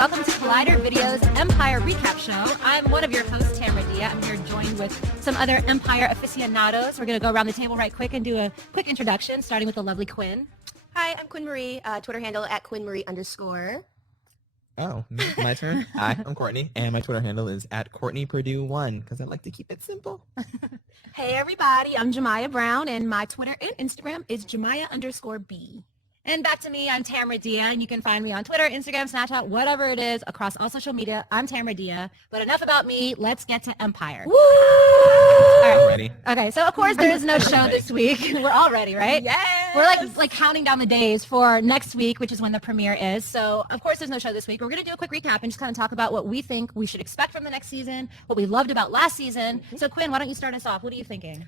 welcome to Collider Video's Empire Recap Show. I'm one of your hosts, Tamara Dia. I'm here joined with some other Empire aficionados. We're going to go around the table right quick and do a quick introduction, starting with the lovely Quinn. Hi, I'm Quinn Marie, Twitter handle at @QuinnMarie_. Oh, my turn? Hi, I'm Courtney, and my Twitter handle is @CourtneyPurdue1, because I like to keep it simple. Hey everybody, I'm Jemiah Brown, and my Twitter and Instagram is Jemiah_B. And back to me, I'm Tamara Dia, and you can find me on Twitter, Instagram, Snapchat, whatever it is, across all social media. I'm Tamara Dia. But enough about me. Let's get to Empire. Woo! All right. Ready? Okay, so of course there is no show this week. We're all ready, right? Yes! We're like counting down the days for next week, which is when the premiere is. So of course there's no show this week. We're going to do a quick recap and just kind of talk about what we think we should expect from the next season, what we loved about last season. So Quinn, why don't you start us off? What are you thinking?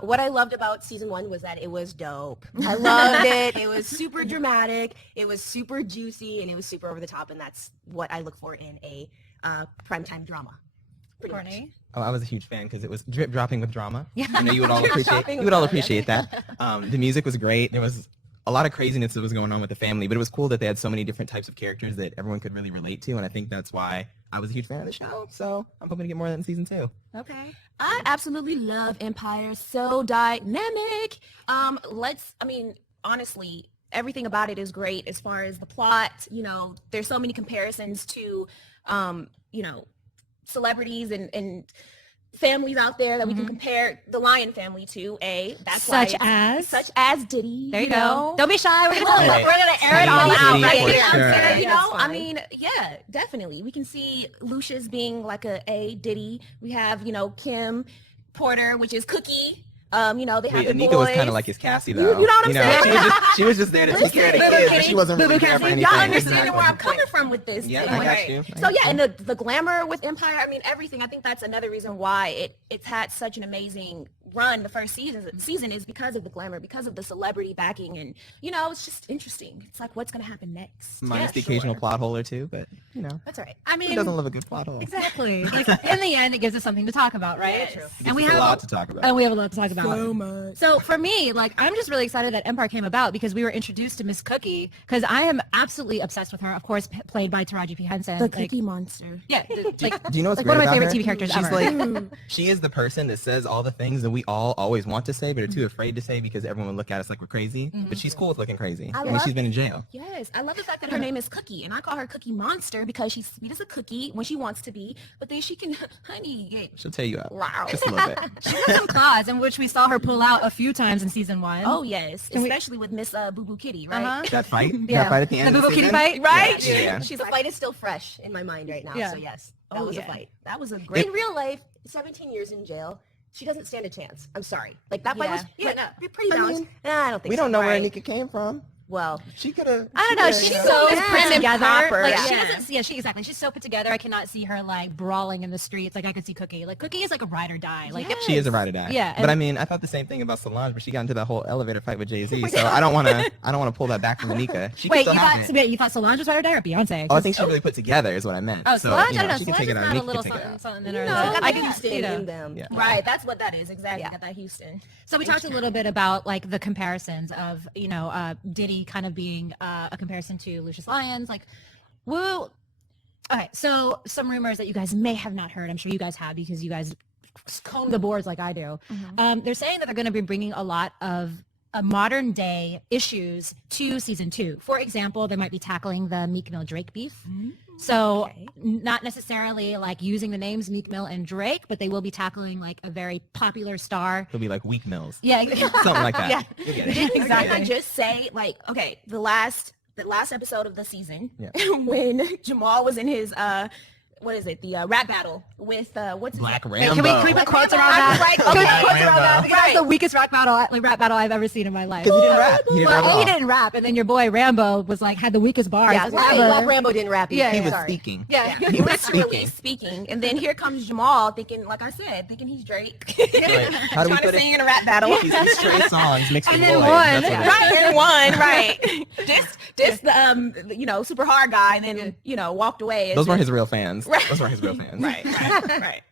What I loved about season 1 was that it was dope. I loved it. It was super dramatic. It was super juicy, and it was super over the top, and that's what I look for in a primetime drama. Pretty much. Courtney? Oh, I was a huge fan because it was drip dropping with drama. Yeah. I know you would all appreciate that. The music was great. There was a lot of craziness that was going on with the family, but it was cool that they had so many different types of characters that everyone could really relate to, and I think that's why I was a huge fan of the show. So I'm hoping to get more of that in season 2. Okay. I absolutely love Empire. So dynamic. Honestly, everything about it is great as far as the plot. You know, there's so many comparisons to, celebrities and families out there that we can compare the Lion family to. That's Such why such as Diddy. There you go. Don't be shy. We're Right. gonna air it all Diddy, out right for here. sure. You That's know, fine. yeah, definitely. We can see Lucius being like a Diddy. We have, Kim Porter, which is Cookie. They have Wait, the Anika boys. was kind of like his Cassie, though. You know what I'm saying? She was just there to take care of the Listen, kids, but she wasn't really there for anything. Y'all understand where I'm Exactly. coming from with this. Yeah, thing. I got Right. you. So yeah, and the glamour with Empire, everything. I think that's another reason why it's had such an amazing run. The first season is because of the glamour, because of the celebrity backing, and it's just interesting. It's like, what's gonna happen next? Minus the occasional plot hole or two, but That's all right. I who mean, doesn't love a good plot hole? exactly. Like in the end, it gives us something to talk about, right? Yeah, true. And we It's a have lot to talk about. And we have a lot to talk about. So much. So for me, I'm just really excited that Empire came about because we were introduced to Miss Cookie because I am absolutely obsessed with her. Of course, played by Taraji P. Henson. The Cookie Monster. Yeah. Do you know what's like great one of my about favorite her? TV characters She's ever. she is the person that says all the things that we all always want to say, but are too afraid to say because everyone would look at us like we're crazy. But she's cool with looking crazy. I mean, love- she's been in jail. Yes, I love the fact that her name is Cookie, and I call her Cookie Monster because she's sweet as a cookie when she wants to be, but then she can, honey, She'll tear you up. wow. Just a little bit. She has some claws in which we saw her pull out a few times in season 1. Oh yes, we- especially with Miss Boo Boo Kitty, right? Uh-huh. That fight? Yeah. That fight at the The end Boo of Boo the Kitty season? fight? Right? Yeah. She's a fight is still fresh in my mind right now. Yeah. So yes, that Oh, was yeah. a fight. That was a great. In real life, 17 years in jail. She doesn't stand a chance. I'm sorry. Like that fight was pretty balanced. I don't think We so. don't know where Right. Anika came from. Well, She could have. I don't know. She's so She's put prim and together. proper, Like yeah. she doesn't. Yeah, exactly. She's so put together. I cannot see her like brawling in the streets. Like I could see Cookie. Like Cookie is like a ride or die. Like She is a ride or die. Yeah, But and- I mean, I thought the same thing about Solange, but she got into that whole elevator fight with Jay-Z. So I don't want to pull that back from Anika. She wait, can you still have thought it. you thought Solange was ride or die or Beyonce? Oh, I think she really put together is what I meant. Oh, so, Solange, you I don't know. she can Solange take it has out. got a Anika little can take it something, out. something in her. no, that got I that can Houston you know. in them. Yeah. Right. That's what that is exactly. Got that Houston. So we talked a little bit about like the comparisons of Diddy kind of being a comparison to Lucius Lyons, like woo. Okay, so some rumors that you guys may have not heard. I'm sure you guys have because you guys comb the boards like I do. They're saying that they're going to be bringing a lot of modern day issues to season 2. For example, they might be tackling the Meek Mill Drake beef. So not necessarily like using the names Meek Mill and Drake, but they will be tackling like a very popular star. It'll be like Weak Mills. Yeah, Something like that. Yeah. You'll get it. Exactly. Can I just say, like, okay, the last episode of the season, Yeah. when Jamal was in his what is it? The rap battle with what's his Black name? Rambo. Can we put quotes around that? Right. Can we put Okay. quotes around that? Because that's Right. the weakest rap battle I've ever seen in my life. Because he didn't rap. He didn't rap at Well, all. he didn't rap, and then your boy Rambo was like had the weakest bars Yeah, ever. Black Rambo didn't rap. Yeah, He was sorry. speaking. Yeah, He was Literally speaking. speaking, and then here comes Jamal thinking, like I said, thinking he's Drake, Right. How do we trying to put it? sing in a rap battle. He's Trey Songs mixed And with then boys. won. That's what it is. Right, and won, right. Just the super hard guy, and then walked away. Those weren't his real fans. Right. Those weren't his real fans. right.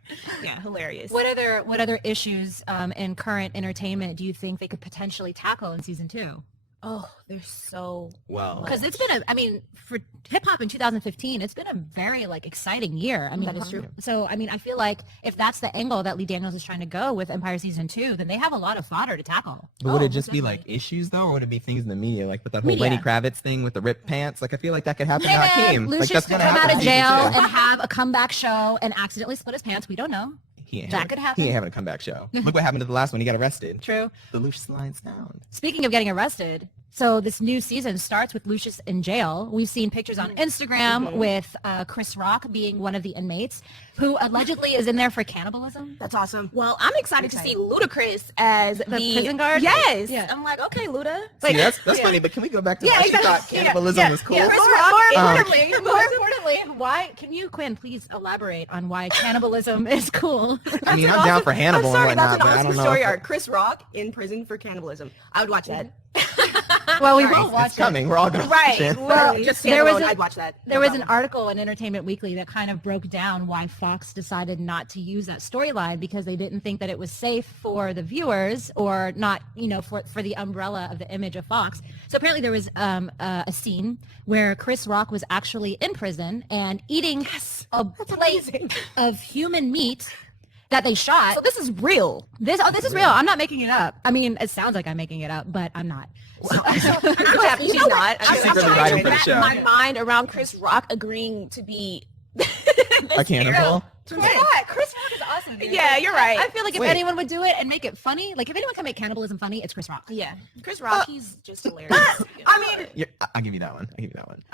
Yeah, hilarious. What other issues in current entertainment do you think they could potentially tackle in season 2? Oh, they're so Well, Because it's been I mean, for hip hop in 2015, it's been a very like exciting year. I mean, That is true. So, I mean, I feel like if that's the angle that Lee Daniels is trying to go with Empire Season 2, then they have a lot of fodder to tackle. but would Oh, it just be definitely. like issues though, or would it be things in the media, like with that whole Media. Lenny Kravitz thing with the ripped pants? Like I feel like that could happen to Hakeem. Like Lucius that's could gonna come happen out of in season jail two. and have a comeback show and accidentally split his pants. We don't know. He ain't that having- could happen. He ain't having a comeback show. Look what happened to the last one. He got arrested. True. The Lucius Lyon sound. Speaking of getting arrested, so this new season starts with Lucius in jail. We've seen pictures on Instagram with Chris Rock being one of the inmates who allegedly is in there for cannibalism. That's awesome. Well, I'm excited to see Ludacris as the prison guard? Yes. Yeah. I'm like, okay, Luda. See, that's funny, but can we go back to Yeah, why she exactly. thought cannibalism was cool? Yeah. Chris More Rock importantly, why can you, Quinn, please elaborate on why cannibalism is cool? I mean, I'm down for Hannibal I'm sorry, and that's whatnot, an but I awesome don't know. story if arc. Chris Rock in prison for cannibalism. I would watch that. Well, we it's will watch it. coming. We're all gonna Right. watch it. Well, just there was standalone, a- I'd watch that. There was an article in Entertainment Weekly that kind of broke down why Fox decided not to use that storyline because they didn't think that it was safe for the viewers or not, for the umbrella of the image of Fox. So apparently there was a scene where Chris Rock was actually in prison and eating a plate of human meat that they shot. So this is real. This is real. I'm not making it up. I mean, it sounds like I'm making it up, but I'm not. I'm so happy she's not. She's I'm secretly trying writing to for the wrap show. my mind around Chris Rock agreeing to be A cannibal. Chris Rock is awesome. Dude. Yeah, you're right. I feel like if Wait. anyone would do it and make it funny, like if anyone can make cannibalism funny, it's Chris Rock. Yeah. Chris Rock, he's just hilarious. I mean, I'll give you that one.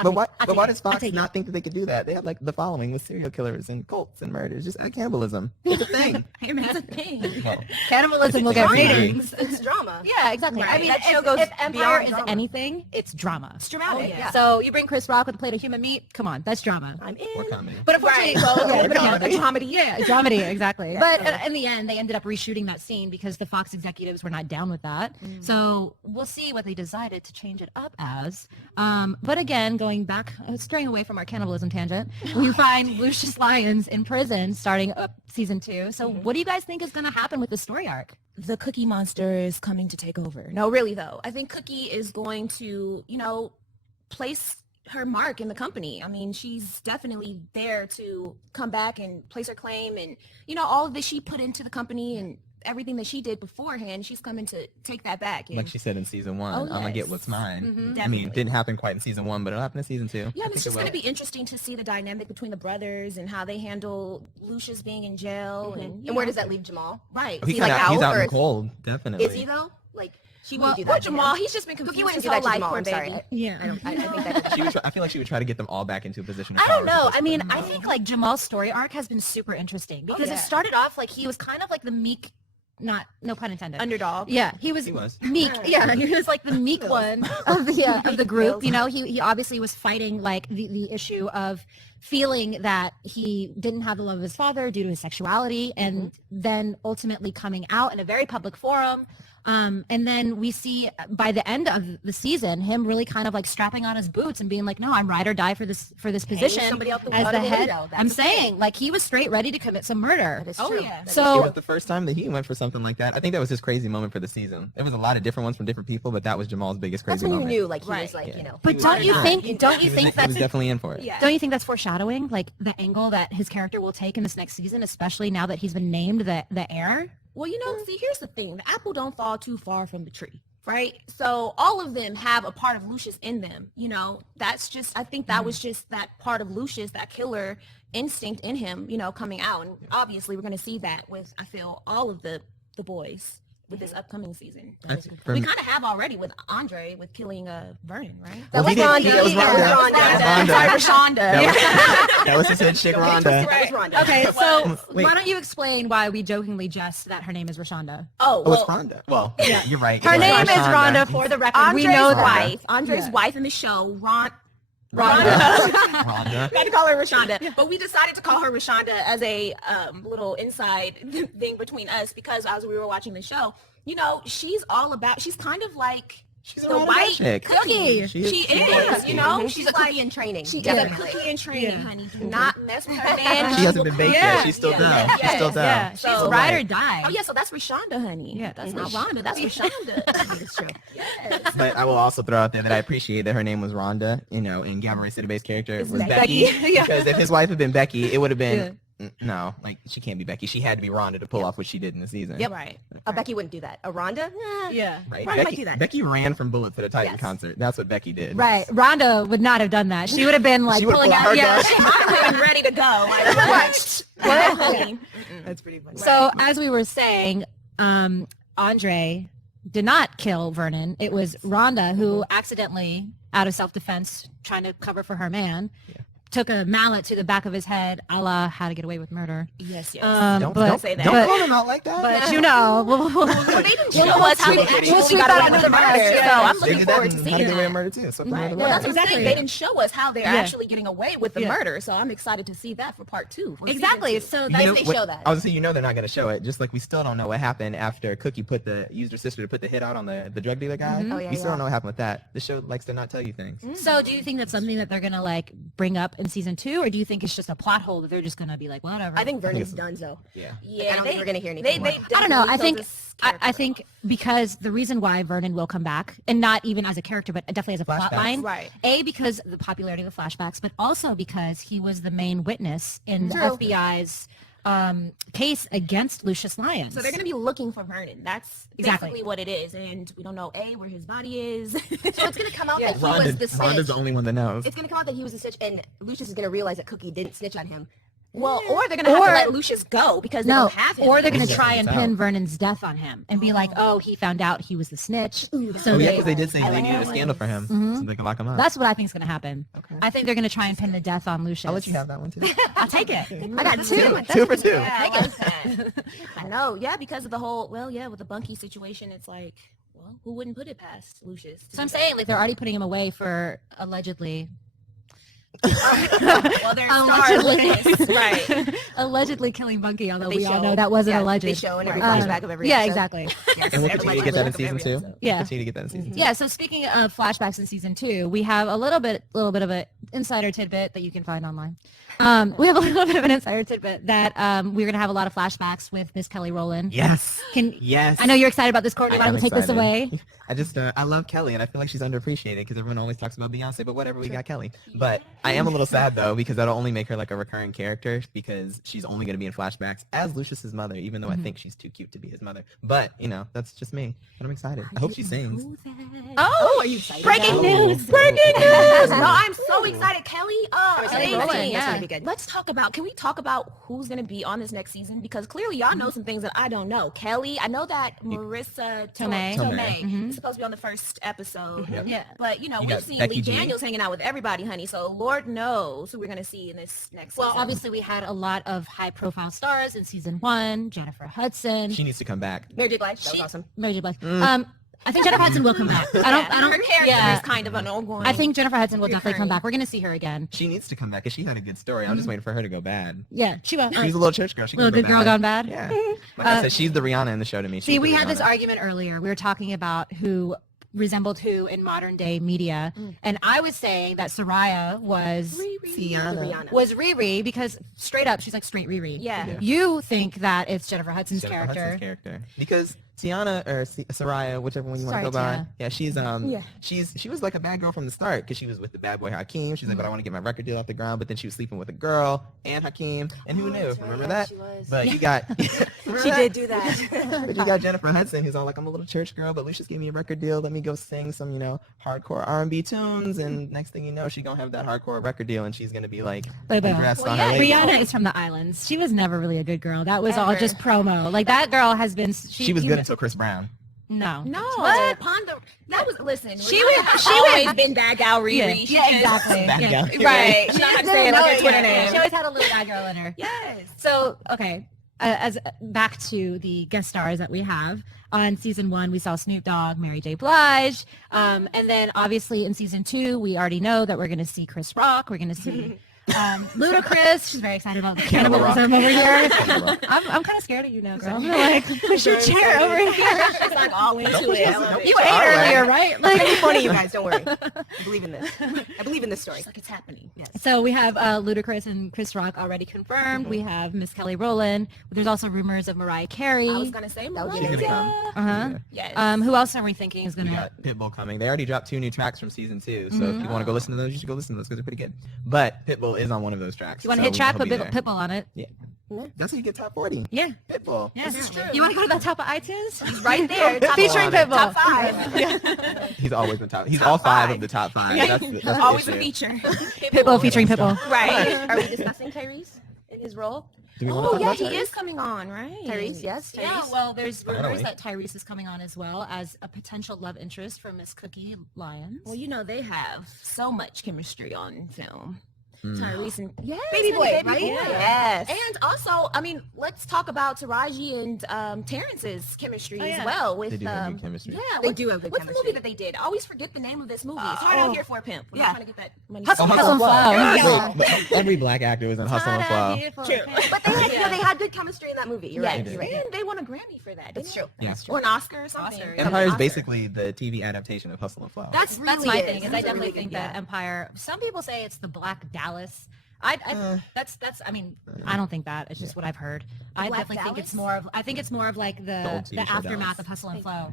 But why does Fox take it. not think that they could do that? They have like the following with serial killers and cults and murders. Just cannibalism. It's a thing. It's a thing. Well, Cannibalism will It's get on TV. ratings. it's drama. Yeah, exactly. I Right. mean, That show if, goes if Empire beyond is drama. anything, it's drama. It's dramatic. Oh, yeah. So you bring Chris Rock with a plate of human meat. Come on, that's drama. I'm in. or comedy. But unfortunately, Right. yeah, A comedy. Yeah, dramedy, exactly. But in the end, they ended up reshooting that scene because the Fox executives were not down with that. So we'll see what they decided to change it up as. But again, going back, straying away from our cannibalism tangent, we find Lucius Lyons in prison starting up season 2. So what do you guys think is going to happen with the story arc? The Cookie Monster is coming to take over. No, really though. I think Cookie is going to, place her mark in the company. I mean, she's definitely there to come back and place her claim and, all that she put into the company and everything that she did beforehand, she's coming to take that back. And, Like she said in season 1, Oh, I'm gonna get yes. what's mine. I mean, Definitely. it didn't happen quite in season 1, but it'll happen in season 2. yeah, I and it's think just it going to will. be interesting to see the dynamic between the brothers and how they handle Lucius being in jail. And, And where does that leave Jamal? Right. He he, like, he's out out in or the cold, definitely. Is he though? Like she Well, would do poor that. to him. Jamal, he's just been Cookie confused wouldn't his do whole that to life, Jamal. poor I'm sorry. baby. Yeah. I think that. I feel like she would try to get them all back into a position of I don't power know. to I mean, push them I out. think like Jamal's story arc has been super interesting because yeah. it started off like he was kind of like the meek, no pun intended. Underdog. Yeah, he was meek. Yeah, he was like the meek one of the group. He obviously was fighting like the issue of feeling that he didn't have the love of his father due to his sexuality, and then ultimately coming out in a very public forum. And then we see by the end of the season him really kind of like strapping on his boots and being like, no, I'm ride or die for this position somebody out as out the of the head. window. That's I'm the thing. saying like he was straight ready to commit some murder. That is Oh, true. yeah. That is So- It true. was the first time that he went for something like that. I think that was his crazy moment for the season. There was a lot of different ones from different people, but that was Jamal's biggest That's crazy when you moment. knew, like he Right. was like, Yeah. But He don't was you not. think? Don't He you was, think he was that's definitely in for it. Yeah. Don't you think that's foreshadowing, like the angle that his character will take in this next season, especially now that he's been named the heir? Well, see, here's the thing. The apple don't fall too far from the tree, right? So all of them have a part of Lucius in them. That's just, I think that was just that part of Lucius, that killer instinct in him, coming out. And obviously we're going to see that with, I feel, all of the boys with this upcoming season. We kind of have already with Andre with killing Vernon, right? That Well, was he did- Rhonda. that was Rhonda. I'm sorry, Rashonda. That was his head chick, Rhonda. That was Rhonda. Okay, so Wait. why don't you explain why we jokingly jest that her name is Rashonda? Oh, Oh, it's well, Rhonda. Well, yeah, you're right. Her You're name right. is Rhonda for the record. Andre's we know that. wife. Andre's Yeah. wife in the show, Rhonda. Rhonda. Tried to call her Rashonda, but we decided to call her Rashonda as a little inside thing between us because as we were watching the show, she's all about. She's kind of like She's a the ride or white die chick. Cookie. She is, you know, She's a cookie in training. She is a Definitely. cookie in training, Yeah. honey. Do not mess with her, man. She hasn't been baked Yeah. yet. She's still Yeah. down. She's Yes. still down. Yeah, she's So- ride or die. Oh yeah, so that's Rashonda, honey. Yeah. That's not Rhonda. That's Rashonda. It's true. Yes. But I will also throw out there that I appreciate that her name was Rhonda, you know, and Gavin Ray Citybase's character It's was Becky. Becky. Yeah. Because if his wife had been Becky, it would have been, no, like, she can't be Becky. She had to be Rhonda to pull off what she did in the season. Yep. Right. Becky wouldn't do that. A Rhonda? Yeah. Right. Rhonda might Becky, do that. Becky ran from Bullet to the Titan Yes. concert. That's what Becky did. Right. Rhonda would not have done that. She would have been like She would've pulling pulled out. her Yeah. gun. I would have been ready to go. Like, what? That's pretty funny. So as we were saying, Andre did not kill Vernon. It was Rhonda who accidentally, out of self-defense, trying to cover for her man, took a mallet to the back of his head, a la How to Get Away with Murder. Yes, yes. Don't say that. Don't call them out like that. But you know, Well, they didn't show us how they we'll actually sweep got that away under with the the murder. rug. So I'm They looking did that forward to in seeing How to Get Away that. with Murder too. So Right. Well, that's what I'm Exactly. saying. They didn't show us how they're Yeah. actually getting away with the Yeah. murder. So I'm excited to see that for part 2. for season exactly. 2. So You that's know they what- show that. I was saying, you know, they're not going to show it. Just like we still don't know what happened after Cookie used her sister to put the hit out on the drug dealer guy. Oh, yeah, we still yeah. don't know what happened with that. The show likes to not tell you things. So do you think that's something that they're gonna like bring up in season 2, or do you think it's just a plot hole that they're just gonna be like, whatever? I think Vernon's it's- done so. Yeah. Yeah, I don't think we're gonna hear anything more. I don't know. I think I I think because the reason why Vernon will come back, and not even as a character, but definitely as a plot Flashbacks. line, Right. A, because of the popularity of the flashbacks, but also because he was the main witness in the True. FBI's case against Lucius Lyons. So they're going to be looking for Vernon. That's Exactly. basically what it is. And we don't know, A, where his body is. So it's gonna come out that he was the Rhonda's snitch. the only one that knows. It's gonna come out that he was the snitch, and Lucius is gonna realize that Cookie didn't snitch on him. Well, or they're going to have Or- to let Lucius go because they no, don't have him. or they're going to Lucius try and is pin out. Vernon's death on him and be like, oh, he found out he was the snitch. So Oh yeah, they, because they did say they needed a scandal for him, so they can lock him up. that's what I think is going to happen. Okay. I think they're going to try and pin the death on Lucius. I'll let you have that one too. I'll take it. I got Two. 2. Two for two. Yeah, I like that. I know. Yeah, because of the whole, with the Bunky situation, it's like, well, who wouldn't put it past Lucius? to So I'm do that? saying, like, they're already putting him away for allegedly. Well, they're Allegedly. stars with this. Right. allegedly killing Bunky, although They we all show- know that wasn't yeah, alleged. They show in every Um, flashback of every yeah, episode. exactly. Yes, And we'll everybody continue to get that in look season every 2. episode. Yeah. Continue to get that in season 2. Yeah, so speaking of flashbacks in season 2, we have a little bit of an insider tidbit that you can find online. We have a little bit of an insider tidbit that we're going to have a lot of flashbacks with Miss Kelly Rowland. Yes. Can Yes. I know you're excited about this, Courtney. Why I don't am we take this excited. away? I just I love Kelly, and I feel like she's underappreciated because everyone always talks about Beyonce, but whatever, we got Kelly. But I am a little sad though because that'll only make her like a recurring character because she's only going to be in flashbacks as Lucius's mother, even though I think she's too cute to be his mother. But you know, that's just me. But I'm excited. I hope she sings. Oh, are you excited? breaking now? news! Breaking news! No, I'm so excited, Kelly. I'm excited for amazing. Rowland. yeah. That's gonna be good. Let's talk about. Can we talk about who's going to be on this next season? Because clearly, y'all know some things that I don't know. Kelly, I know that Marissa Tomei. Tomei. is supposed to be on the first episode. Yep. Yeah. But you know, You we've got seen Becky Lee G. Daniels hanging out with everybody, honey. So Lord knows who we're going to see in this next. Well, season. obviously we had a lot of high-profile stars in season 1. Jennifer Hudson, She needs to come back. Mary J. Blige. That was awesome. Mary J. Blige. I think Jennifer Hudson will come back. I don't. Her character Yeah. is kind of an ongoing. I think Jennifer Hudson will definitely come recurring. back. We're gonna see her again. She needs to come back because she had a good story. I'm just waiting for her to go bad. Yeah, she will. She's a little church girl. She Little can good go girl bad. gone bad. Yeah. Like I said, she's the Rihanna in the show to me. She's See, the we had this Rihanna. argument earlier. We were talking about who resembled who in modern day media, and I was saying that Soraya was Tiana. Riri because straight up she's like straight Riri. Yeah. Yeah. You think that it's Jennifer Hudson's Jennifer character. Hudson's character. Because Tiana or Soraya, whichever one you want Sorry, to go by. Tiana. Yeah, she was like a bad girl from the start because she was with the bad boy Hakeem. She's like, but I want to get my record deal off the ground. But then she was sleeping with a girl and Hakeem. And who knew? Remember that? She was. But you got She did do that. But you got Jennifer Hudson, who's all like, I'm a little church girl, but Lucius gave me a record deal. Let me go sing some, hardcore R&B tunes. And next thing you know, she's gonna have that hardcore record deal, and she's gonna be like Boo-boo. dressed on her label. Rihanna is from the islands. She was never really a good girl. That was all Ever. just promo. Like that girl has been. She was good until Chris Brown. No. No, What? Ponder. That was listen. She Rihanna was- has she was- always been bad gal Riri. Yeah, She yeah, just- exactly. Bad Yeah. gal. Right. She don't have to say it like her Twitter yeah, name. She always had a little bad girl in her. Yes. So, okay, as back to the guest stars that we have on season 1, we saw Snoop Dogg, Mary J. Blige, and then obviously in season 2, we already know that we're going to see Chris Rock, we're going to see Ludacris, she's very excited about the Cannibal Rock. cannibalism over here. Cannibal Rock. I'm kind of scared of you now, girl. I'm gonna like push your chair over here. It's like all into it. I love it. You ate earlier, right? I'm Like, gonna make fun of you guys. Don't worry. I believe in this. I believe in this story. It's like it's happening. Yes. so we have Ludacris and Chris Rock already confirmed. We have Miss Kelly Rowland. There's also rumors of Mariah Carey. I was gonna say That was Mariah. She's gonna come. Uh-huh. Yes. Who else are we thinking is We gonna? got Pitbull coming. They already dropped 2 new tracks from season 2. So if you want to go listen to those, you should go listen to those because they're pretty good. But Pitbull is on one of those tracks. You want to so hit track, he'll put be there. Pitbull on it. Yeah. That's how you get top 40. Yeah. Pitbull. Yeah. This is true. You want to go to the top of iTunes? right there. Top Featuring five. Pitbull. Top 5. He's always been top. He's Top all 5 5. of the top 5. Yeah. That's the Always a issue. feature. Pitbull featuring Pitbull. Right. Are we discussing Tyrese in his role? Do we want to Oh talk yeah, about he Tyrese? is coming on, right? Tyrese, yes. Yeah, Tyrese. well, there's Finally. rumors that Tyrese is coming on as well as a potential love interest for Miss Cookie Lyons. Well, you know they have so much chemistry on film. Mm. Tyrese and yes, Baby and boy, Baby right? Boy. Yes. And also, I mean, let's talk about Taraji and Terrence's chemistry Oh, yeah. as well. With They do have good chemistry. Yeah, They do have good What's the chemistry. movie that they did? I always forget the name of this movie. It's Hard Out Here for a Pimp. We're Yeah. trying to get that money. Hustle, Oh, Hustle and Flow. Yeah. Wait, but every black actor was in Hustle and Flow. True. But they had, you know, they had good chemistry in that movie. You're right. Yes, You're right. and they won a Grammy for that. That's didn't true. Yeah. they? Or an Oscar or something. Oscar, Something yeah. Empire is Oscar. basically the TV adaptation of Hustle and Flow. That's really my is. thing. Is It's I a definitely really think good- that yeah. Empire. Some people say it's the Black Dallas. I that's I mean I don't think that. It's just what I've heard. I Black definitely think it's Dallas? more of I think it's more of like old the TV show aftermath Dallas. of Hustle and Flow.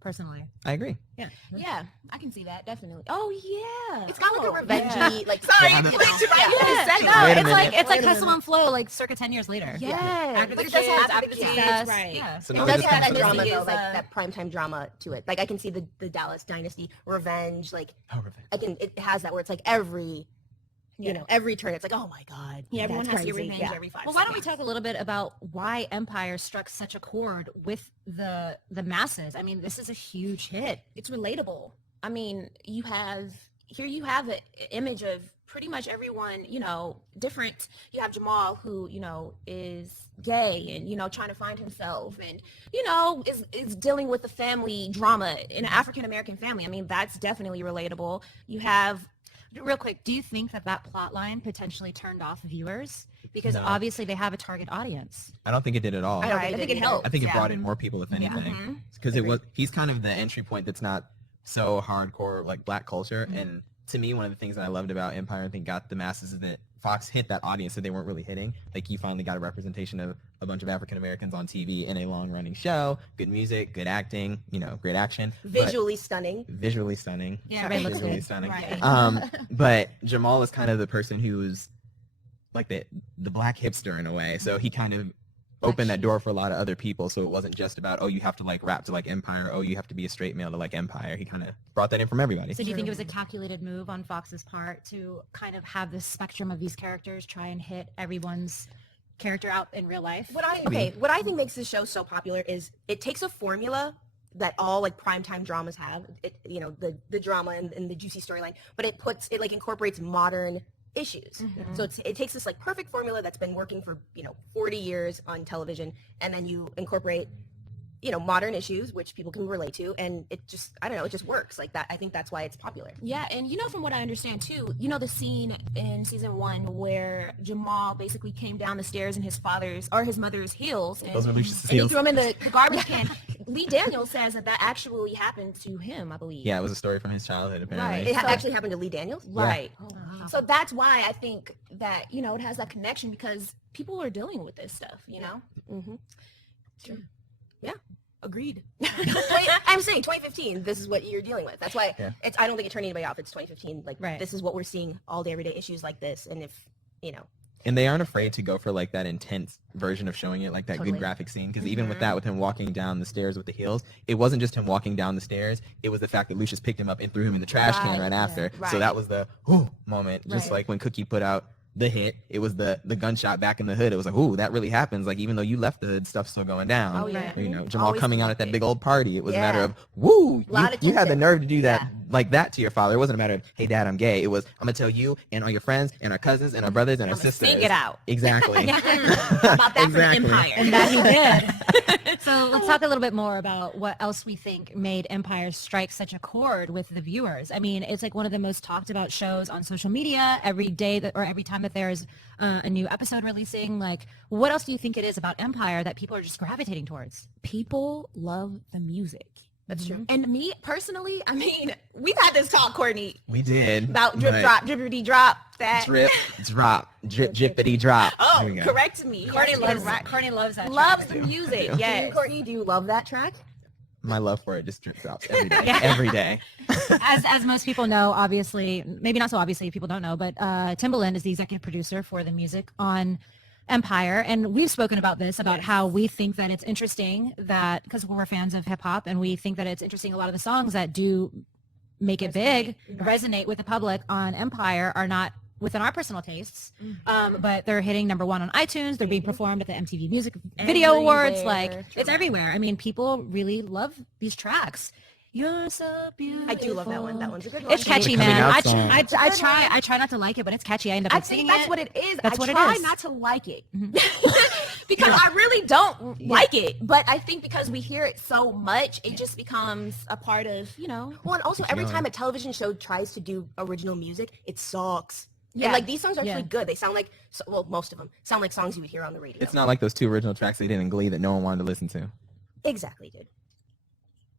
Personally, I agree. yeah. Yeah, I can see that definitely. Oh yeah, It's got like a Oh, revengey, yeah. like Sorry, Yeah. you went to my Yeah, yes, no, Wait a it's minute. like Wait a Hustle minute. and Flow like circa 10 years later. Yeah. After the But it kids, doesn't have after the the kids, success, right. Yeah. So it now does we have just that talked drama Disney though, is, like uh, that primetime drama to it. Like I can see the Dallas Dynasty revenge. Like Oh, revenge. it has that where it's like every Yeah. you know every turn it's like oh my god. Yeah, everyone that's has to get crazy. revenge Yeah. every 5 Well, why don't we seconds. talk a little bit about why Empire struck such a chord with the masses? I mean, this is a huge hit. It's relatable. I mean, you have an image of pretty much everyone, you know, different. You have Jamal who, you know, is gay and, you know, trying to find himself and, you know, is dealing with the family drama in an African American family. I mean, that's definitely relatable. You have Real quick, do you think that plot line potentially turned off viewers? Because No. obviously they have a target audience. I don't think it did at all. I don't Right, think I think it either. helped. I think it Yeah. brought in more people, if anything, Mhm. because he's kind of the entry point that's not so hardcore like black culture. And to me, one of the things that I loved about Empire, I think got the masses, is that Fox hit that audience that they weren't really hitting. Like you finally got a representation of a bunch of African Americans on TV in a long running show. Good music, good acting, you know, great action, but Visually stunning. visually stunning. Yeah, everybody looks Visually good. stunning. Right. But Jamal is kind of the person who's like the black hipster in a way. So he kind of opened that door for a lot of other people. So it wasn't just about, oh, you have to like rap to like Empire. Oh, you have to be a straight male to like Empire. He kind of brought that in from everybody. So do you think it was a calculated move on Fox's part to kind of have this spectrum of these characters try and hit everyone's character out in real life? What I think makes this show so popular is it takes a formula that all like primetime dramas have, you know, the drama and the juicy storyline, but it like incorporates modern issues. So it takes this like perfect formula that's been working for, you know, 40 years on television, and then you incorporate, you know, modern issues which people can relate to, and it just, I don't know, it just works like that. I think that's why it's popular. Yeah, and you know, from what I understand too, you know, the scene in season 1 where Jamal basically came down the stairs in his mother's heels, and, Those are Lucius's and he heels. threw him in the garbage can. Lee Daniels says that actually happened to him, I believe. Yeah, it was a story from his childhood, apparently. Right. It So- actually happened to Lee Daniels. Right. Oh, wow. So that's why I think that, you know, it has that connection because people are dealing with this stuff, you know? Mm-hmm. Agreed. I'm saying 2015, this is what you're dealing with. That's why Yeah. I don't think it turned anybody off. It's 2015. Like, Right. this is what we're seeing all day, everyday issues like this. And if, you know, And they aren't afraid to go for like that intense version of showing it, like that Totally. good graphic scene. Because even with that, with him walking down the stairs with the heels, it wasn't just him walking down the stairs. It was the fact that Lucius picked him up and threw him in the trash can Right, right yeah, after. right. So that was the whoo moment. Just Right. like when Cookie put out the hit, it was the gunshot back in the hood. It was like, ooh, that really happens. Like even though you left the hood, stuff's still going down. Oh, yeah. You know, Jamal Always coming out at that connected. big old party. It was a matter Yeah. of, woo, Lot of you had the tension. nerve to do that like that to your father. It wasn't a matter of, hey, Dad, I'm gay. It was, I'm going to tell you and all your friends and our cousins and our brothers and our sisters. Sing it out. Exactly. About that for the Empire. And that he did. So let's talk a little bit more about what else we think made Empire strike such a chord with the viewers. I mean, it's like one of the most talked about shows on social media every day or every time that there's a new episode releasing. Like, what else do you think it is about Empire that people are just gravitating towards? People love the music. That's true. And me personally, I mean, we've had this talk, Courtney, We did. about drip but drop, drippity drop. That Drip, drop, drip, drippity drop. oh, There we go. correct me. Courtney Yes, loves right. Courtney loves that. Loves track. the music. do. Yes. Courtney, do you love that track? My love for it just drip drops every day. Yeah. Every day. As most people know, obviously, maybe not so obviously, people don't know, but Timbaland is the executive producer for the music on Empire, and we've spoken about this, about how we think that it's interesting that, because we're fans of hip hop, and we think that it's interesting a lot of the songs that do make it big, resonate with the public on Empire are not within our personal tastes, but they're hitting number one on iTunes. They're being performed at the MTV Music Video Awards. Like, Everywhere. it's everywhere. I mean, people really love these tracks. You're so beautiful. I do love that one. That one's a good one. It's catchy, It's a coming man. out song. I try not to like it, but it's catchy. I end up I like, think singing that's it. what it is. That's I what it try is. not to like it because I really don't like it. But I think because we hear it so much, it just becomes a part of, you know. Well, and also every going. time a television show tries to do original music, it sucks. Yeah. And like these songs are Yeah. actually good. They sound like, well, most of them sound like songs you would hear on the radio. It's not like those two original tracks they did in Glee that no one wanted to listen to. Exactly, dude.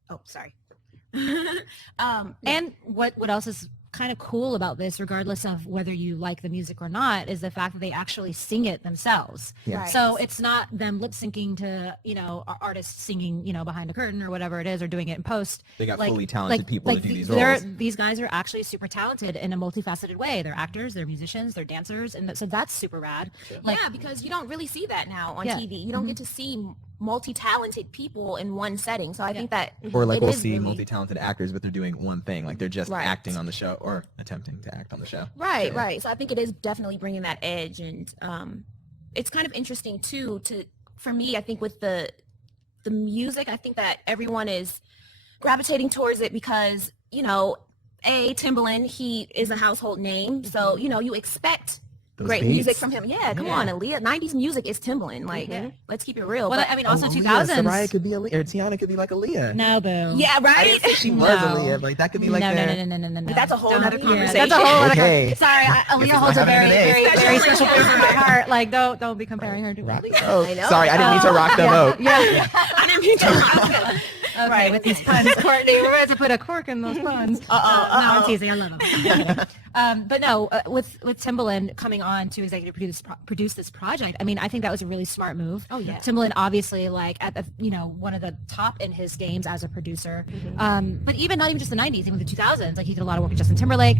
Oh, sorry. And what else is kind of cool about this, regardless of whether you like the music or not, is the fact that they actually sing it themselves. Yeah. Right. So it's not them lip syncing to, artists singing, behind a curtain or whatever it is, or doing it in post. They got fully talented people to do these they're- roles. These guys are actually super talented in a multifaceted way. They're actors, they're musicians, they're dancers, and so that's super rad. Like, yeah, because you don't really see that now on Yeah. TV. You don't get to see multi-talented people in one setting. So I think that Or like it we'll is see really- multi-talented actors, but they're doing one thing. Like they're just Right. acting on the show or attempting to act on the show. Right, So- right. So I think it is definitely bringing that edge, and it's kind of interesting too. For me, I think with the music, I think that everyone is gravitating towards it because Timbaland, he is a household name, so you expect Those great beats. music from him. Yeah, come Yeah. on, Aaliyah. 90s music is Timbaland. Like, Yeah. let's keep it real. well, But- I mean, also Oh, Aaliyah, 2000s. Soraya could be Aaliyah, or Tiana could be like Aaliyah. No, boo. yeah, I right. didn't say she was No. Aaliyah, but like that could be like no, their... no. That's a whole Don't- nother yeah, conversation. That's a whole other Okay. Sorry, Aaliyah This is holds a what very, happened today. very, very Special special place in my heart. Like, don't be comparing her to Rock Aaliyah. the boat. I know. Sorry, I didn't mean to rock the boat. Yeah. I didn't mean to rock. Okay, Right. with these puns, Courtney, we're about to put a cork in those puns. No, I'm teasing. I love them. But no, with Timbaland coming on to executive produce this project, I mean, I think that was a really smart move. Oh, yeah. Timbaland obviously like at the one of the top in his games as a producer. But even not even just the 90s, even the 2000s, like he did a lot of work with Justin Timberlake.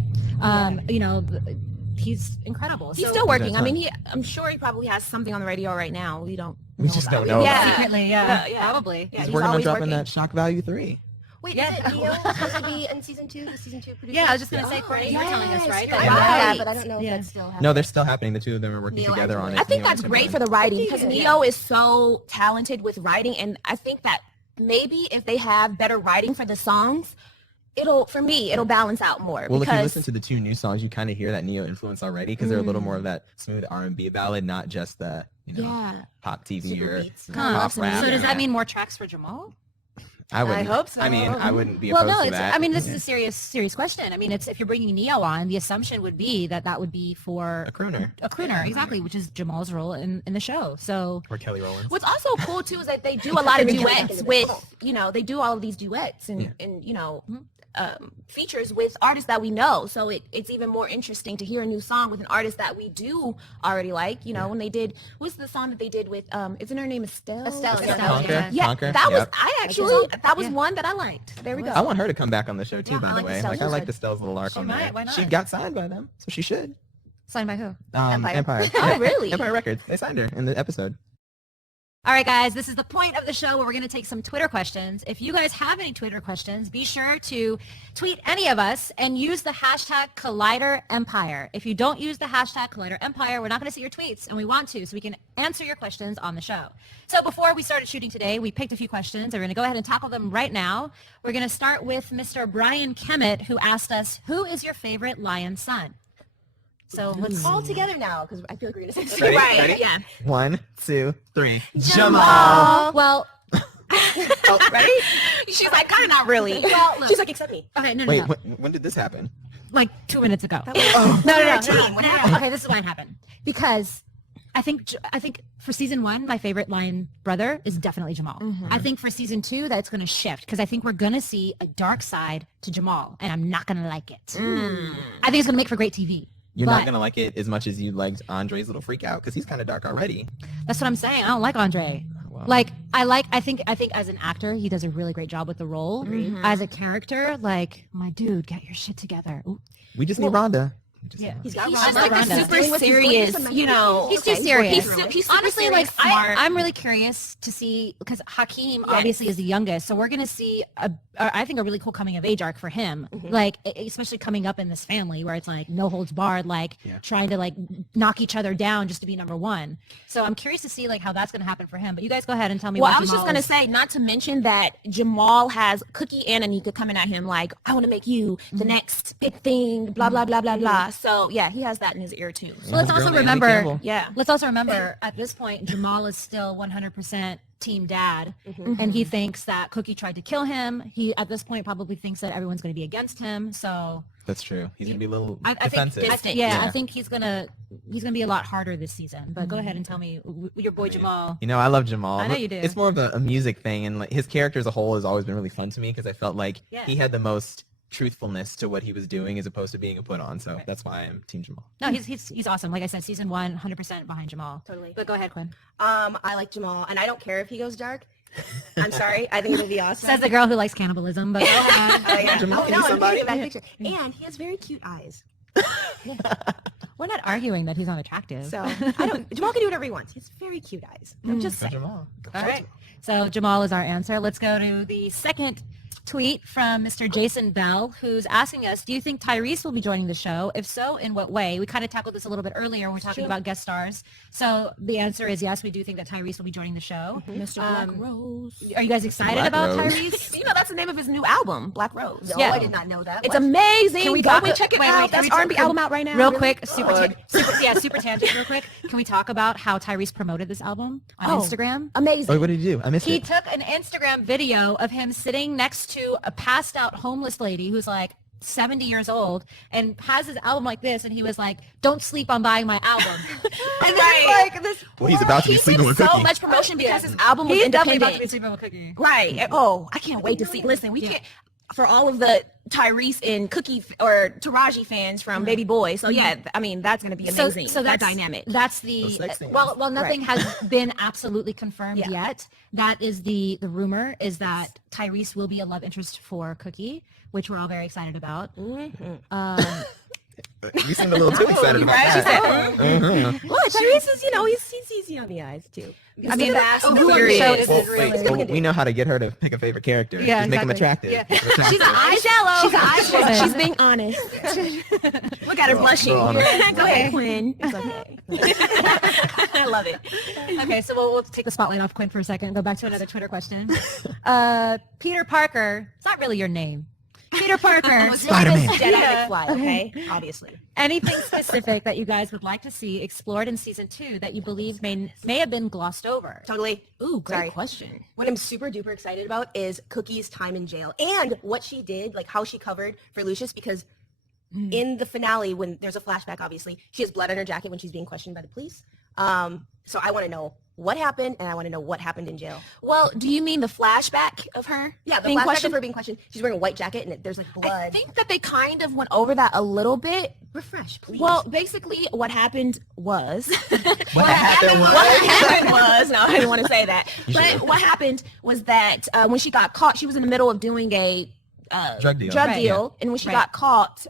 He's incredible. He's So- still working. I That's mean, I'm sure he probably has something on the radio right now. We don't. We just don't know. Yeah. about it. secretly, yeah, Yeah. probably. Yeah, He's he's working on always dropping working. that Shock Value 3. Wait, Yeah. is it Neo supposed to be in season 2? The season 2 producer? Yeah, I was just gonna say, Courtney, you were telling us, right? I that- read that, Right. but I don't know if Yeah. that's still happening. No, they're still happening. The two of them are working Neo together and on it. Timbaland. I think Neo that's and great Timbaland. for the writing because Yeah. Neo is so talented with writing, and I think that maybe if they have better writing for the songs, it'll balance out more. Well, if because you listen to the two new songs, you kind of hear that Neo influence already because they're a little more of that smooth R&B ballad, not just the yeah, pop TV Super or beats. pop Huh. rap. So does Yeah. that mean more tracks for Jamal? I wouldn't. hope so. I mean, I wouldn't be Well, opposed no, to it's, that. I mean, this Yeah. is a serious question. I mean, it's if you're bringing Neo on, the assumption would be that would be for a crooner a crooner, exactly, which is Jamal's role in the show. So or Kelly Rowland. what's also cool too is that they do a lot of duets with they do all of these duets and features with artists that we know. So it's even more interesting to hear a new song with an artist that we do already like. When they did, what's the song that they did with? Isn't her name Estelle? Estelle, yeah. Conquer? Yeah, Conquer? that was Yep. that was Yeah. one that I liked. There we go. I want her to come back on the show too. Yeah, by I the like way, Estelle. like I She's like good. Estelle's little arc She on might, there. why not? She got signed by them, so she should. signed by who? Empire. Empire. Oh, really? Empire Records. They signed her in the episode. All right, guys, this is the point of the show where we're going to take some Twitter questions. If you guys have any Twitter questions, be sure to tweet any of us and use the hashtag Collider Empire. If you don't use the hashtag Collider Empire, we're not going to see your tweets, and we want to, so we can answer your questions on the show. So before we started shooting today, we picked a few questions, and we're going to go ahead and tackle them right now. We're going to start with Mr. Brian Kemet, who asked us, who is your favorite lion son? So let's All together now, because I feel like we're going to say Ready? Right, Ready? yeah. 1, 2, 3. Jamal. Well, Ready? She's like, kind of not really. well, look. She's like, accept me. Okay, no, no, Wait, no. when did this happen? Like 2 minutes ago. Oh. No. What happened? Okay, this is why it happened. Because I think for season 1, my favorite lion brother is definitely Jamal. I think for season 2, that's going to shift because I think we're going to see a dark side to Jamal, and I'm not going to like it. I think it's going to make for great TV. You're But not going to like it as much as you liked Andre's little freak out because he's kind of dark already. that's what I'm saying. I don't like Andre. Well, Like I think as an actor, he does a really great job with the role. As a character, like my dude, get your shit together. Ooh. we just need Rhonda. Yeah. He's got He's Rhonda. just like Rhonda. a super serious, you know. He's too Okay, serious. He's super Honestly, serious, like smart. I'm really curious to see because Hakeem obviously is the youngest, so we're gonna see I think a really cool coming of age arc for him. Like especially coming up in this family where it's like no holds barred, like trying to like knock each other down just to be number one. So I'm curious to see like how that's gonna happen for him. But you guys go ahead and tell me. Well, what I was just Jamal gonna is. say, not to mention that Jamal has Cookie and Anika coming at him like, I want to make you the next big thing, blah blah blah blah blah. So yeah, he has that in his ear too. So, Well, let's Girl also named remember. Campbell. yeah. Let's also remember at this point, Jamal is still 100% team dad, and he thinks that Cookie tried to kill him. He at this point probably thinks that everyone's going to be against him. So That's true. He's going to be a little I think defensive. I think he's gonna be a lot harder this season. But go ahead and tell me your boy Jamal. You know, I love Jamal. I know you do. It's more of a music thing, and like his character as a whole has always been really fun to me because I felt like Yeah. he had the most truthfulness to what he was doing as opposed to being a put on. So that's why I'm Team Jamal. No, he's awesome. Like I said, season 1, 100% behind Jamal. Totally. But go ahead, Quinn. I like Jamal, and I don't care if he goes dark. I'm sorry. I think it'll be awesome. Says the girl who likes cannibalism. But go ahead. Oh, yeah. Jamal Oh, can no, be I'm somebody. painting that picture. And he has very cute eyes. We're not arguing that he's not attractive. So Jamal can do whatever he wants. He has very cute eyes. I'm just Go saying. Jamal. All right. So Jamal is our answer. Let's go to the second tweet from Mr. Jason Bell, who's asking us, do you think Tyrese will be joining the show? If so, in what way? We kind of tackled this a little bit earlier when we were talking about guest stars. So the answer is yes, we do think that Tyrese will be joining the show. Mr. Black Rose. Are you guys excited Black about Rose. Tyrese? You know that's the name of his new album, Black Rose. No, Yeah. I did not know that. It's What? amazing. Can we Go talk- and check it wait, out. wait, can That's we talk- R&B album out right now. Real quick, super tangent real quick. Can we talk about how Tyrese promoted this album on Oh. Instagram? Amazing. Oh, what did he do? I missed He it. took an Instagram video of him sitting next to a passed out homeless lady who's like 70 years old and has his album like this, and he was like, don't sleep on buying my album. And Right. like this Well, he's about to be He sleeping did with so Cookie. much promotion because his album was he's definitely about to be independent. sleeping with Cookie. Right. Oh, I can't wait to see. Listen, we can't for all of the Tyrese and Cookie or Taraji fans from Baby Boy. So yeah, I mean that's gonna be amazing. So that that's dynamic. That's Those the sex scenes. well, nothing has been absolutely confirmed Yeah. yet. That is the rumor is that Tyrese will be a love interest for Cookie, which we're all very excited about. You seemed a little too excited about right? She that. Mhm. Well, Tyrese is, he's easy on the eyes too. I mean, that's who who are you? show this Well, is wait, really. well, we know how to get her to pick a favorite character. Yeah, Just make him exactly. attractive. Yeah. Make him attractive. She's an eyeshallow. She's an eyeshallow. Listen. She's being honest. Look at her blushing. Girl, honest. Go ahead, Quinn. It's okay. I love it. Okay, so we'll take the spotlight off Quinn for a second and go back to another Twitter question. Peter Parker, it's not really your name. Peter Parker, Spider-Man. Jedi McFly, okay? Obviously. anything specific that you guys would like to see explored in season 2 that you believe may have been glossed over? Totally. Ooh, great Sorry. question. What I'm super duper excited about is Cookie's time in jail and what she did, like how she covered for Lucius, because in the finale, when there's a flashback, obviously, she has blood on her jacket when she's being questioned by the police. So I want to know what happened, and I want to know what happened in jail. Well, do you mean the flashback of her? Yeah, the being flashback questioned? of her being questioned. She's wearing a white jacket, and there's like blood. I think that they kind of went over that a little bit. Refresh, please. Well, basically, what happened was What happened was- what happened was no, I didn't want to say that. But what happened was that when she got caught, she was in the middle of doing a Drug deal. Right. deal, and when she Right. got caught,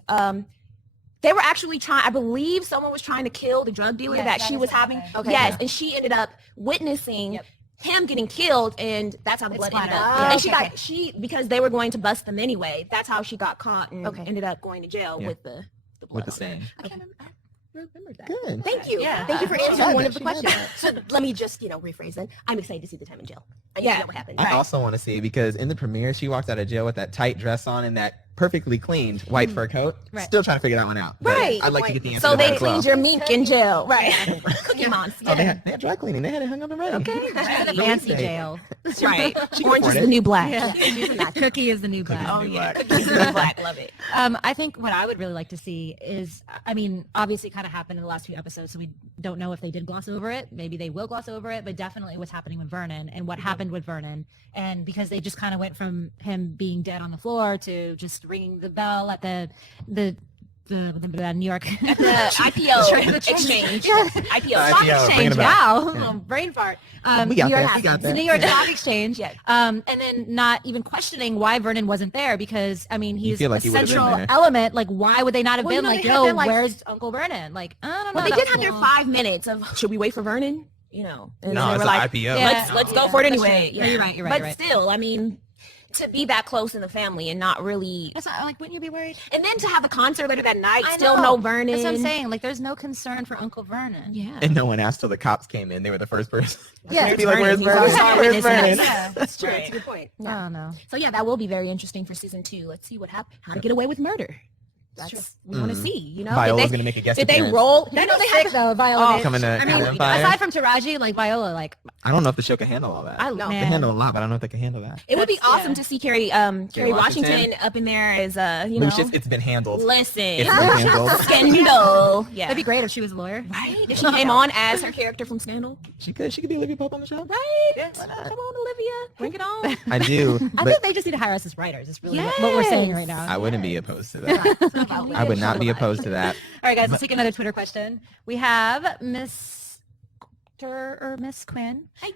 they were actually trying. I believe someone was trying to kill the drug dealer Yes, that that she is was what having. happened. Okay. Yes, Yeah. and she ended up witnessing. Yep. him getting killed, and that's how the blood ended up. splattered. And she Okay. got because they were going to bust them anyway. That's how she got caught and Okay. ended up going to jail Yeah. with the blood With the on her. stain. I can't remember. I remembered that. Good. Thank you. Yeah. Thank you for She answering had one that. of the She had questions. So let me just, rephrase then. I'm excited to see the time in jail. I need to Yeah. know what happened. I also want to see because in the premiere she walked out of jail with that tight dress on and that perfectly cleaned white fur coat. Right. Still trying to figure that one out. But Right. I'd like to get the answer So to that they as well. cleaned your mink in jail, right? Cookie Monster. Oh, they had dry cleaning. They had it hung up and ready. Okay. She's in a Release fancy date. jail. That's right. She can Orange is afford the it. new black. Yeah. Cookie is the new black. Oh New yeah, black. Cookie is the new black. Love it. I think what I would really like to see is, I mean, obviously kind of happened in the last few episodes, so we don't know if they did gloss over it. Maybe they will gloss over it, but definitely what's happening with Vernon and what happened with Vernon. And because they just kind of went from him being dead on the floor to just ringing the bell at the New York The IPO exchange. IPO. Stock IPO, bring it exchange. back. Wow, Yeah. brain fart. We got New York, that. We got the that. New York Stock Exchange. Yeah. And then not even questioning why Vernon wasn't there because I mean You he's feel like a he would've been central there. element. Like why would they not have Well, you been know, like, they had yo, their, like- where's Uncle Vernon? Like I don't know. Well, they did that's have their cool. 5 minutes of should we wait for Vernon? You know, and No, they it's were an like, IPO. Yeah. let's go Yeah, for it that's anyway. true. No, you're right, you're right, But you're right. still, I mean, to be that close in the family and not really, That's not, like, wouldn't you be worried? and then to have the concert later that night, I still know. no Vernon. That's what I'm saying. Like, there's no concern for Uncle Vernon. Yeah. And no one asked till the cops came in. They were the first person. Yeah. To be like, where's He's our Vernon? star Where's witness in Vernon? this. Yeah. That's true. Right. That's a good point. I don't know. So yeah, that will be very interesting for season 2. Let's see what happens. How to get away with murder. That's we want to see. You know, Viola's going to make a guest did they appearance. roll? You I know know they sick have. though, Viola. Oh, Coming to I mean, Empire. aside from Taraji, like Viola, like I don't know if the show can handle all that. I No. They man. handle a lot, but I don't know if they can handle that. It would be That's- awesome yeah. to see Kerry Washington up in there as you know. Lucius, it's been handled. Listen, It's been handled. Scandal. Yeah, That'd be great if she was a lawyer. right. If she came on as her character from Scandal, She could be Olivia Pope on the show. right? Yeah, why not? Come on, Olivia, bring it on. I do, I but think they just need to hire us as writers. Is really what we're saying right now. I wouldn't be opposed to that. I would not be opposed to that. All right, guys, let's take another Twitter question. We have Miss Quinn. Hey,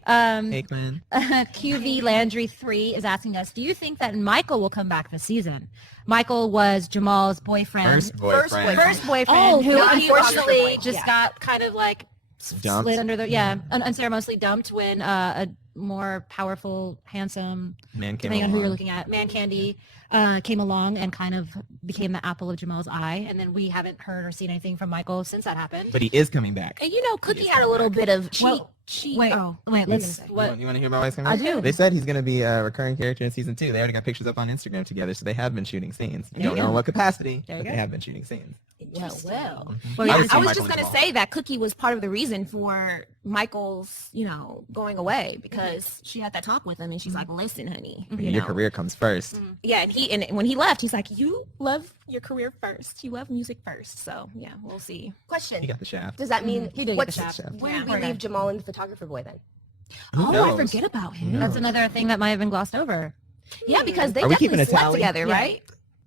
Quinn. QV Landry 3 is asking us, do you think that Michael will come back this season? Michael was Jamal's boyfriend. First boyfriend. First boyfriend Oh, who not unfortunately boyfriend. just Yeah. got kind of like Dumped. slid under the unceremoniously dumped when a more powerful, handsome, Man came depending on who you're along. looking at, Man Candy came along and kind of became the apple of Jamal's eye. And then we haven't heard or seen anything from Michael since that happened. But he is coming back. And you know, Cookie had a little bit of Well, she. Wait, oh, wait, let's. You What? want to hear about why he's coming I back? do. They said he's going to be a recurring character in season 2. They already got pictures up on Instagram together, so they have been shooting scenes. There you Don't know go. in what capacity, There you but go. they have been shooting scenes. well. Well, Yeah, yeah, would see I was Michael just gonna involved. say that Cookie was part of the reason for Michael's, going away because she had that talk with him, and she's like, "Listen, honey, you Your know." career comes first. Yeah, and when he left, he's like, "You love your career first. You love music first." So yeah, we'll see. Question. He got the shaft. Does that mean He did get what's the shaft. where Yeah. did we Okay. leave Jamal and the photographer boy then? Who Oh, knows? I forget about him. That's another thing that might have been glossed over. Yeah, because they Are we keeping definitely a slept tally? together, Yeah. right?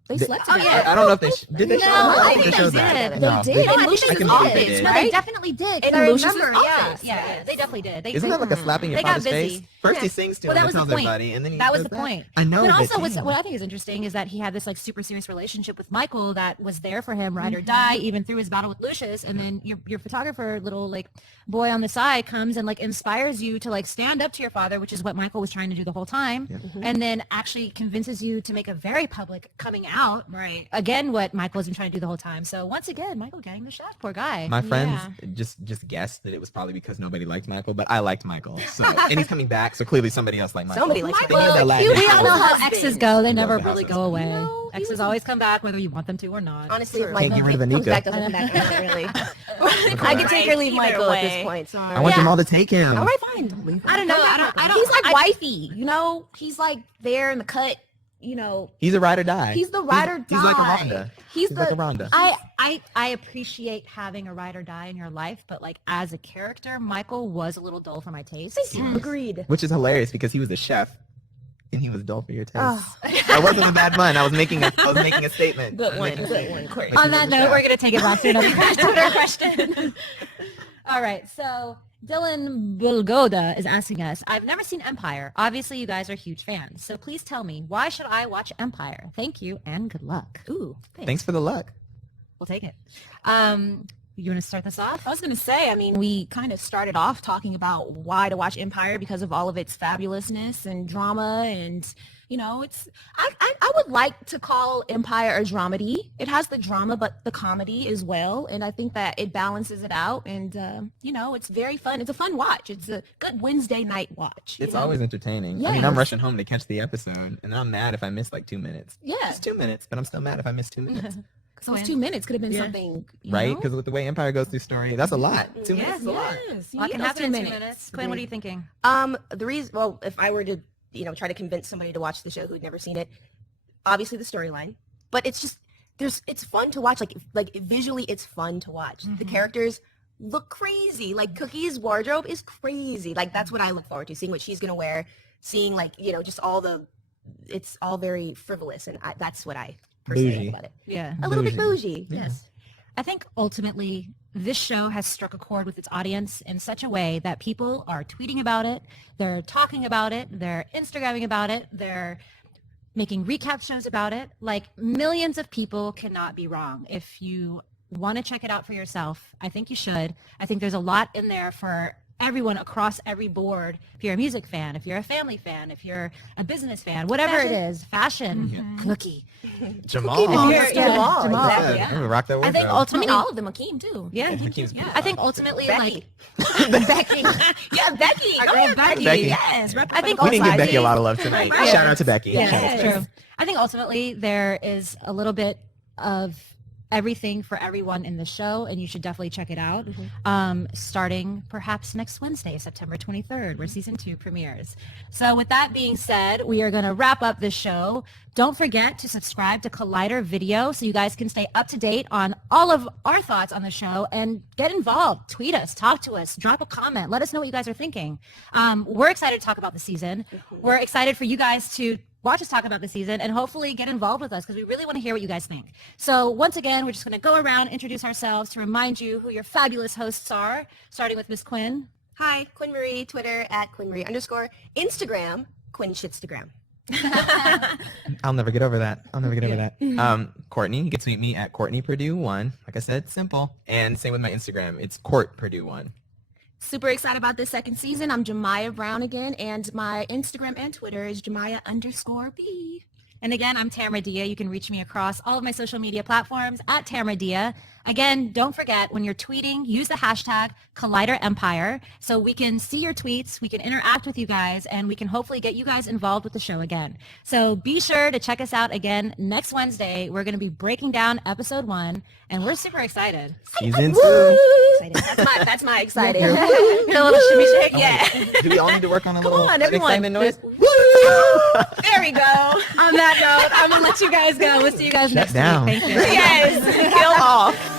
They They- slept Oh, together. yeah. I don't know if they did. They No, show I that? think They they showed did. that. They No, did. they- In I can Lucius's believe office, they did. No, right? they definitely did. 'cause In I Lucius's remember, office. yeah, they definitely did. Isn't that like a slap in your They got father's face? busy. First Yeah. he sings to Well, him that and was the tells point. everybody, and then he That was does the that. point. I know. But but also, damn. what I think is interesting is that he had this like super serious relationship with Michael that was there for him, ride or die, even through his battle with Lucius. And then your photographer, little like boy on the side, comes and like inspires you to like stand up to your father, which is what Michael was trying to do the whole time, and then actually convinces you to make a very public coming out. Right. Again, what Michael has been trying to do the whole time. So once again, Michael getting the shot. Poor guy. My friends just guessed that it was probably because nobody liked Michael, but I liked Michael. So and he's coming back, so clearly somebody else liked Michael. Somebody likes They needed a Michael. Latin We We all know husband. how exes go. They Love never the really house go husband. away. No, he Exes was- always come back whether you want them to or not. Honestly, if True. Michael Can't get rid of comes Anika. back, doesn't come back, I'm not really. I Right. can take or leave Either Michael at this way. point. Sorry. I want them all to take him. All right, fine. I don't know. I don't. He's like wifey, He's like there in the cut, He's a ride or die. He's the ride or He's like a die. Rhonda. He's like a the Rhonda. I appreciate having a ride or die in your life, but like as a character, Michael was a little dull for my taste. Agreed. Which is hilarious because he was a chef and he was dull for your taste. That wasn't a bad pun. I was making a statement. Good I was one, making a good statement. one, Courtney. But On he that was a note, chef. we're gonna take it back to another Twitter question. All right, so Dylan Bulgoda is asking us, I've never seen Empire. Obviously, you guys are huge fans. So please tell me, why should I watch Empire? Thank you and good luck. Ooh, Thanks for the luck. We'll take it. You want to start this off? I was gonna say, I mean, we kind of started off talking about why to watch Empire because of all of its fabulousness and drama, and you know, it's I would like to call Empire a dramedy. It has the drama, but the comedy as well, and I think that it balances it out. And you know, it's very fun. It's a fun watch. It's a good Wednesday night watch. you It's know? always entertaining. I mean, I'm Yes. rushing home to catch the episode, and I'm mad if I miss like 2 minutes. Yeah. It's 2 minutes, but I'm still mad if I miss 2 minutes. So it's 2 minutes. Could have been Yeah. something, you Right? know? Because with the way Empire goes through story, that's a lot. 2 minutes is a lot. Yes, A you lot need can those happen in 2 minutes. Quinn, what are you thinking? The reason, well, if I were to, try to convince somebody to watch the show who'd never seen it, obviously the storyline, but it's just, it's fun to watch. Like visually, it's fun to watch. The characters look crazy. Like Cookie's wardrobe is crazy. Like that's what I look forward to, seeing what she's going to wear, seeing like, just it's all very frivolous. And that's what I personally Bougie. like about it. Yeah. A little bit Bougie. bougie. Yeah. Yes. I think ultimately this show has struck a chord with its audience in such a way that people are tweeting about it, they're talking about it, they're Instagramming about it, they're making recap shows about it. Like millions of people cannot be wrong. If you want to check it out for yourself, I think you should. I think there's a lot in there for everyone across every board. If you're a music fan, if you're a family fan, if you're a business fan, whatever it is, fashion, Cookie. Jamal. You're- yeah, Jamal. Yeah, Yeah. I'm gonna rock that I wardrobe. think I mean, ultimately, all of them. Akeem too. yeah, Hakeem's Yeah. I think ultimately, Becky. like Becky. Yeah, Becky. Our Oh, girl yeah, Becky. Becky. Yes. I think we didn't give also- Becky a lot of love tonight. Right. Shout out to Becky. Yeah, Shout out to that's Becky. true. I think ultimately there is a little bit of everything for everyone in the show, and you should definitely check it out. Starting perhaps next Wednesday, September 23rd, where season 2 premieres. So with that being said, we are going to wrap up this show. Don't forget to subscribe to Collider Video so you guys can stay up to date on all of our thoughts on the show and get involved. Tweet us, talk to us, drop a comment. Let us know what you guys are thinking. We're excited to talk about the season. We're excited for you guys to watch us talk about the season and hopefully get involved with us because we really want to hear what you guys think. So once again, we're just going to go around, introduce ourselves to remind you who your fabulous hosts are, starting with Miss Quinn. Hi, Quinn Marie, Twitter @QuinnMarie_, Instagram, Quinn Shitstagram. I'll never get over that. Courtney, you can tweet me at Courtney Purdue 1. Like I said, simple. And same with my Instagram. It's Court Purdue 1. Super excited about this second season. I'm Jemiah Brown again, and my Instagram and Twitter is Jemiah_B. And again, I'm Tamara Dia. You can reach me across all of my social media platforms at Tamara Dia. Again, don't forget when you're tweeting, use the hashtag Collider Empire so we can see your tweets, we can interact with you guys, and we can hopefully get you guys involved with the show again. So be sure to check us out again next Wednesday. We're going to be breaking down episode 1, and we're super excited. Season 2. That's my excited. You're a little shimmy shake? Yeah. Do we all need to work on a little on, everyone. excitement noise? There we go. On that note, I'm going to let you guys go. We'll see you guys Shut next down. week. Thank you. Yes. Kill off.